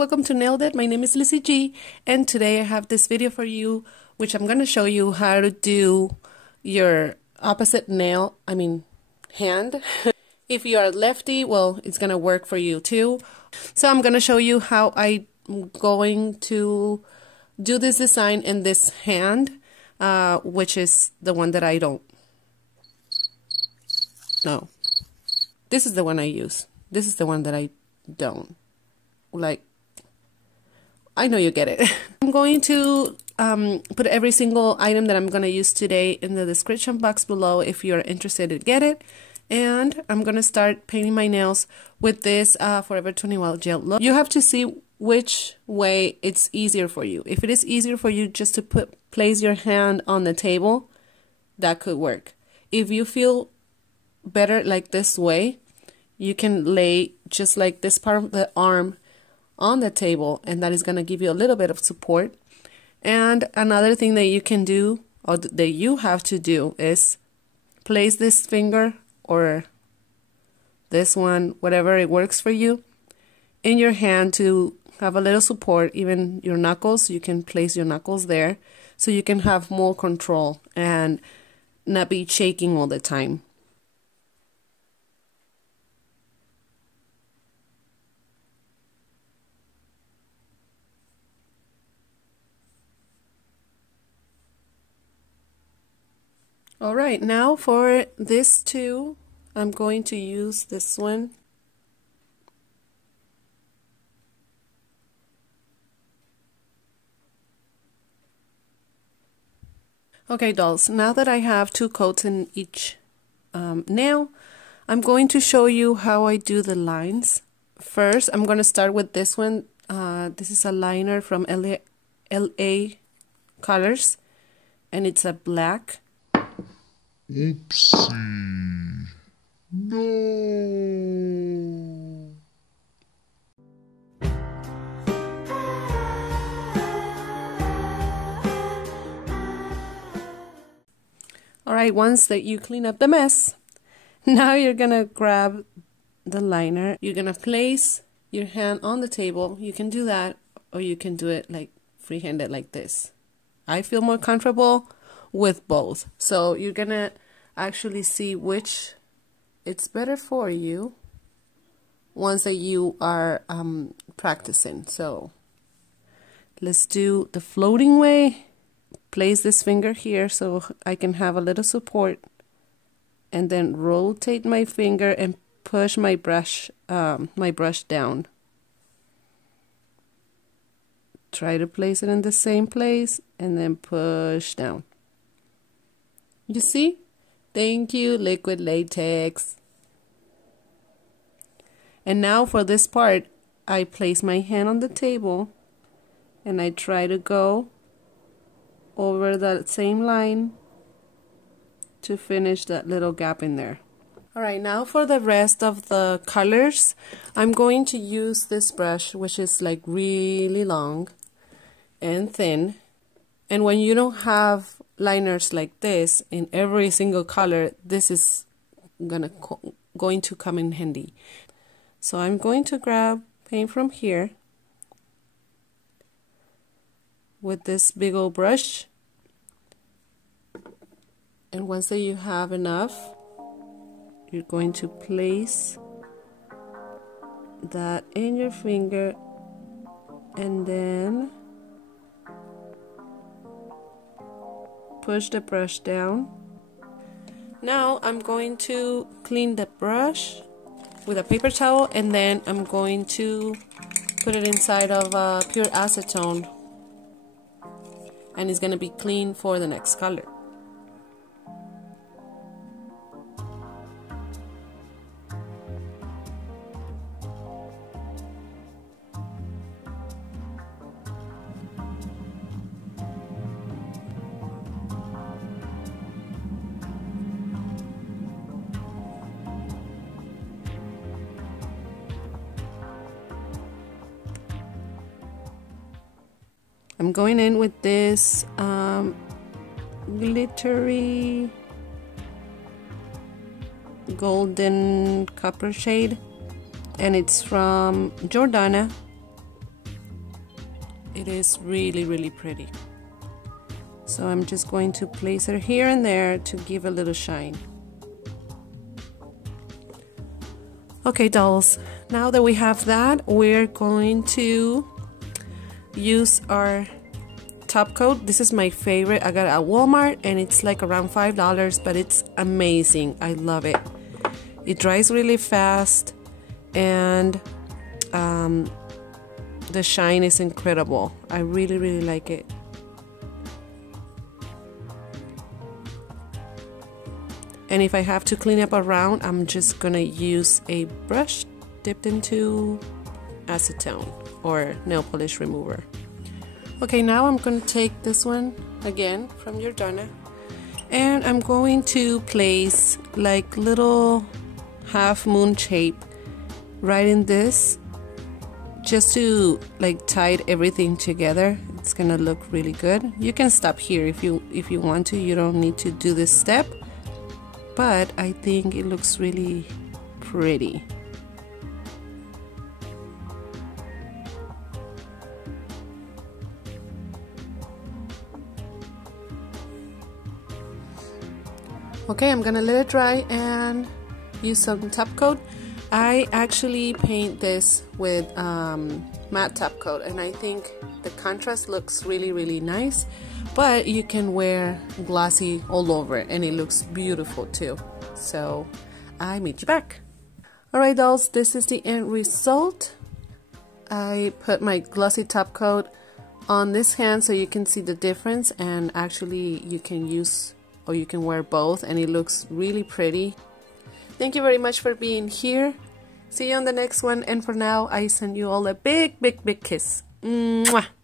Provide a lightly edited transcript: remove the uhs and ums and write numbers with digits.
welcome to Nailed It. My name is Lizzie G, and today I have this video for you which I'm going to show you how to do your opposite hand. If you are lefty, well, it's going to work for you too. So I'm going to show you how I'm going to do this design in this hand, which is the one that I don't. No, this is the one I use. This is the one that I don't. Like, I know you get it. I'm going to put every single item that I'm going to use today in the description box below if you're interested to get it. And I'm going to start painting my nails with this Forever21 Gel Look. You have to see which way it's easier for you. If it is easier for you just to place your hand on the table, that could work. If you feel better like this way, you can lay just like this part of the arm on the table, and that is going to give you a little bit of support. And another thing that you can do, or that you have to do, is place this finger or this one, whatever it works for you, in your hand to have a little support. Even your knuckles, you can place your knuckles there so you can have more control and not be shaking all the time. Alright, now for this two, I'm going to use this one. Okay, dolls, now that I have two coats in each nail, I'm going to show you how I do the lines. First, I'm going to start with this one. This is a liner from LA Colors, and it's a black. Oopsie. No. Alright, once that you clean up the mess, now you're gonna grab the liner. You're gonna place your hand on the table. You can do that, or you can do it like free-handed like this. I feel more comfortable with both. So you're gonna actually see which it's better for you once that you are practicing. So let's do the floating way. Place this finger here so I can have a little support, and then rotate my finger and push my brush down. Try to place it in the same place and then push down. You see? Thank you, liquid latex. And now for this part, I place my hand on the table and I try to go over that same line to finish that little gap in there. Alright, now for the rest of the colors, I'm going to use this brush, which is like really long and thin. And when you don't have liners like this in every single color, this is going to come in handy. So I'm going to grab paint from here with this big old brush, and once that you have enough, you're going to place that in your finger and then push the brush down. Now I'm going to clean the brush with a paper towel, and then I'm going to put it inside of pure acetone, and it's going to be clean for the next color. I'm going in with this glittery golden copper shade, and it's from Jordana It is really, really pretty. So I'm just going to place it here and there to give a little shine. Okay, dolls, now that we have that, we're going to use our top coat. This is my favorite. I got it at Walmart and it's like around $5, but it's amazing. I love it. It dries really fast and the shine is incredible. I really, really like it. And if I have to clean up around, I'm just gonna use a brush dipped into acetone or nail polish remover. Okay, now I'm gonna take this one again from Jordana and I'm going to place like little half moon shape right in this, just to like tie everything together. It's gonna look really good. You can stop here if you want to. You don't need to do this step, but I think it looks really pretty. Okay, I'm gonna let it dry and use some top coat. I actually paint this with matte top coat and I think the contrast looks really, really nice, but you can wear glossy all over and it looks beautiful too. So I meet you back. Alright dolls, this is the end result. I put my glossy top coat on this hand so you can see the difference, and actually you can use or you can wear both and it looks really pretty. Thank you very much for being here. See you on the next one, and for now I send you all a big, big, big kiss. Mwah!